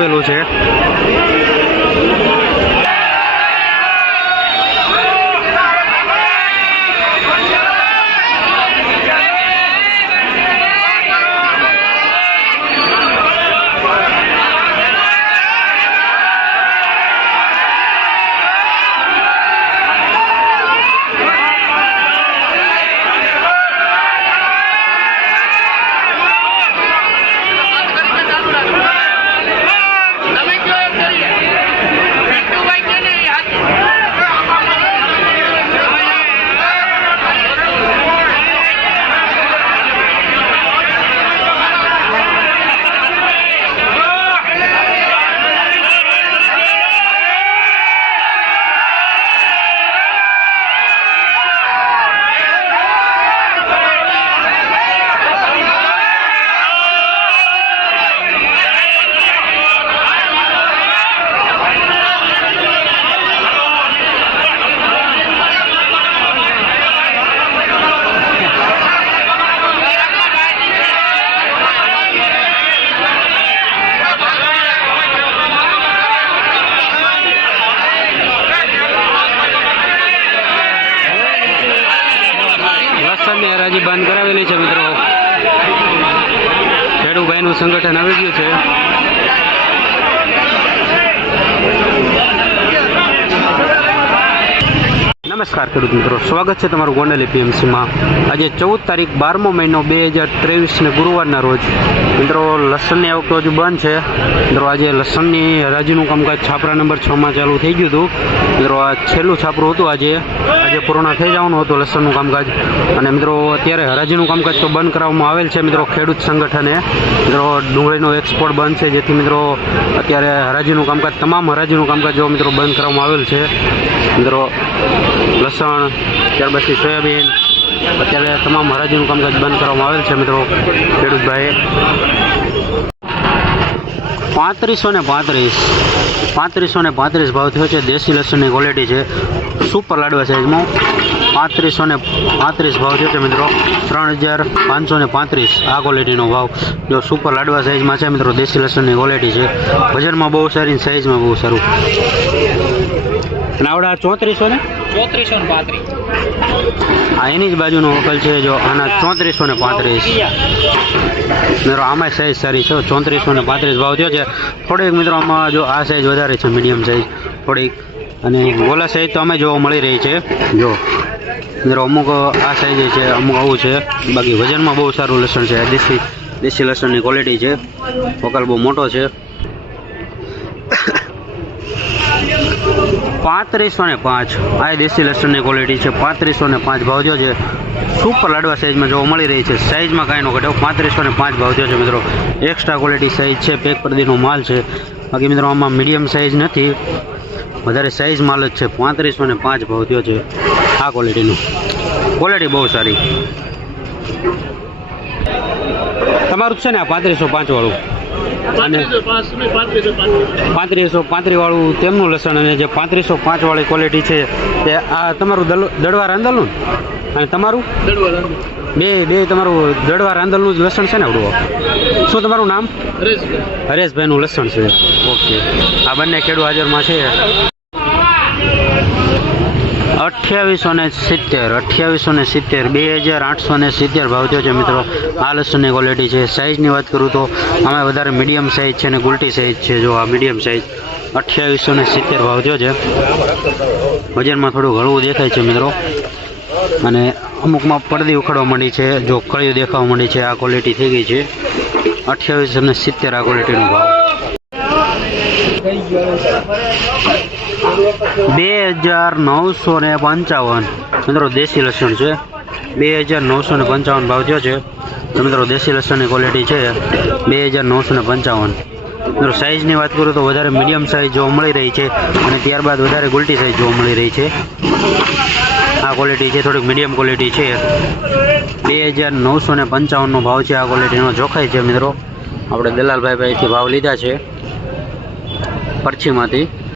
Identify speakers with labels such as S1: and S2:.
S1: કરાવેલું છે. હરાજી બંધ કરાવેલી છે મિત્રો. ખેડૂભાઈનું સંગઠન આવી ગયું છે. નમસ્કાર ખેડૂત મિત્રો. સ્વાગત છે તમારું ગોંડલ એપીએમસીમાં. આજે ચૌદ તારીખ બારમો મહિનો બે હજાર ત્રેવીસને ગુરુવારના રોજ. મિત્રો, લસણની આવક હજુ બંધ છે. મિત્રો, આજે લસણની હરાજીનું કામકાજ છાપરા નંબર છમાં ચાલુ થઈ ગયું હતું. મિત્રો, આ છેલ્લું છાપરું હતું આજે. આજે પૂર્ણ થઈ જવાનું હતું લસણનું કામકાજ. અને મિત્રો, અત્યારે હરાજીનું કામકાજ તો બંધ કરવામાં આવેલ છે, મિત્રો, ખેડૂત સંગઠને. મિત્રો, ડુંગળીનો એક્સપોર્ટ બંધ છે, જેથી મિત્રો, અત્યારે હરાજીનું કામકાજ, તમામ હરાજીનું કામકાજ જો મિત્રો બંધ કરવામાં આવેલ છે. મિત્રો લસણ ત્યાર પછી સોયાબીન. અત્યારે તમામ હરાજીનું કામકાજ બંધ કરવામાં આવેલ છે મિત્રો. ખેડૂતભાઈએ. પાંત્રીસો ને પાંત્રીસ. પાંત્રીસો ને પાંત્રીસ ભાવ થયો છે. દેશી લસણની ક્વોલિટી છે. સુપર લાડવા સાઈઝમાં પાંત્રીસો ને પાંત્રીસ ભાવ થયો છે મિત્રો. ત્રણ હજાર પાંચસો ને પાંત્રીસ આ ક્વોલિટીનો ભાવ. જો સુપર લાડવા સાઈઝમાં છે મિત્રો, દેશી લસણની ક્વોલિટી છે. વજનમાં બહુ સારી સાઈઝમાં બહુ સારું. નાવડા ચોત્રીસો ને?
S2: ચોત્રીસો ને પાંત્રીસ.
S1: આ એની જ બાજુનો હોકલ છે જો આના ચોત્રીસો ને પાંત્રીસ. મિત્રો આમાં સાઈઝ સારી છે ચોત્રીસો ને પાંત્રીસ ભાવ થયો છે. થોડીક મિત્રો આમાં જો આ સાઈઝ વધારે છે મીડિયમ સાઈઝ થોડીક. અને ગોલા સાઈઝ તો અમે જોવા મળી રહી છે. જો. મિત્રો અમુક આ સાઈઝ છે અમુક આવું છે. બાકી વજનમાં બહુ સારું લસણ છે. દેશી દેશી લસણની ક્વોલિટી છે. વકલ બહુ મોટો છે. પાંત્રીસો ને પાંચ. આ દેશી લસણની ક્વોલિટી છે, પાંત્રીસો ને પાંચ ભાવ થયો છે. સુપર લાડવા સાઇઝમાં જોવા મળી રહી છે. સાઇઝમાં કાંઈ નો ઘટ્યો પાંત્રીસો ને પાંચ ભાવ થયો છે મિત્રો. એક્સ્ટ્રા ક્વોલિટી સાઇઝ છે, પેક પરદીનો માલ છે. બાકી મિત્રો, આમાં મીડિયમ સાઇઝ નથી. વધારે સાઇઝ માલ જ છે. પાંત્રીસો ને પાંચ ભાવ થયો છે આ ક્વોલિટીનું ક્વોલિટી બહુ સારી. તમારું છે ને આ પાંત્રીસો પાંચ વાળું? અને પાંત્રીસો પાંત્રીવાળું તેમનું લસણ અને જે પાંત્રીસો પાંચ વાળી ક્વોલિટી છે તે આ તમારું દલ- દડવા રાંદલનું ને? અને તમારું? બે બે તમારું દડવા રાંદલનું જ લસણ છે ને આવડું? શું તમારું નામ? હરેશભાઈનું લસણ છે. ઓકે. આ બંને ખેડૂત હાજરમાં છે. અઠ્યાવીસો ને સિત્તેર, અઠ્યાવીસો ને સિત્તેર, બે હજાર આઠસો ને સિત્તેર ભાવ થયો છે મિત્રો. આ લસણની ક્વોલિટી છે. સાઇઝની વાત કરું તો આમાં વધારે મીડિયમ સાઇઝ છે ને ગુલટી સાઇઝ છે. જો આ મીડિયમ સાઇઝ અઠ્યાવીસો ને સિત્તેર ભાવ થયો છે. વજનમાં થોડું હળવું દેખાય છે મિત્રો. અને અમુકમાં પડદી ઉખડવા માંડી છે. જો કળીઓ દેખાવા માંડી છે, આ ક્વોલિટી થઈ ગઈ છે. અઠ્યાવીસો ને સિત્તેર આ ક્વોલિટીનો ભાવ. બે હજાર નવસો ને પંચાવન. મિત્રો, દેશી લસણ છે. બે હજાર નવસો ને પંચાવન ભાવ થયો છે. મિત્રો, દેશી લસણની ક્વોલિટી છે. બે હજાર નવસો ને પંચાવન. મિત્રો સાઇઝની વાત કરું તો વધારે મીડિયમ સાઇઝ જોવા મળી રહી છે અને ત્યારબાદ વધારે ગુલટી સાઇઝ જોવા મળી રહી છે. આ ક્વોલિટી છે, થોડીક મીડિયમ ક્વોલિટી છે. બે હજાર નવસો ને પંચાવનનો ભાવ છે આ ક્વોલિટીનો જોખાય છે મિત્રો. આપણે દલાલભાઈ પાસેથી ભાવ લીધા છે. પરછીમાંથી